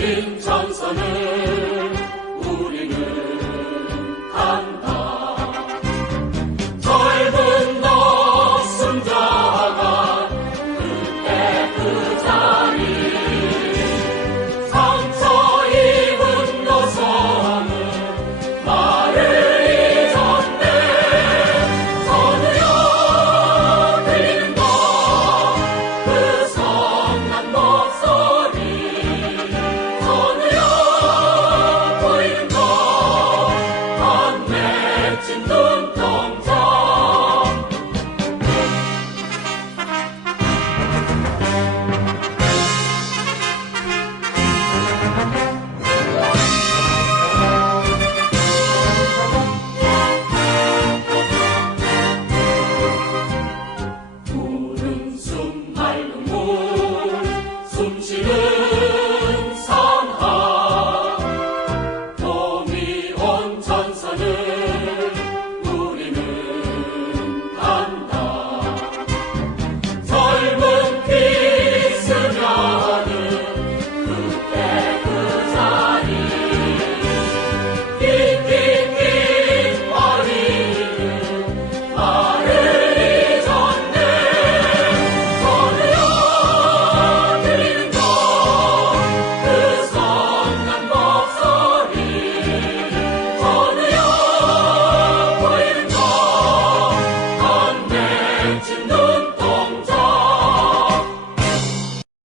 Kaderin çalsanır. Santo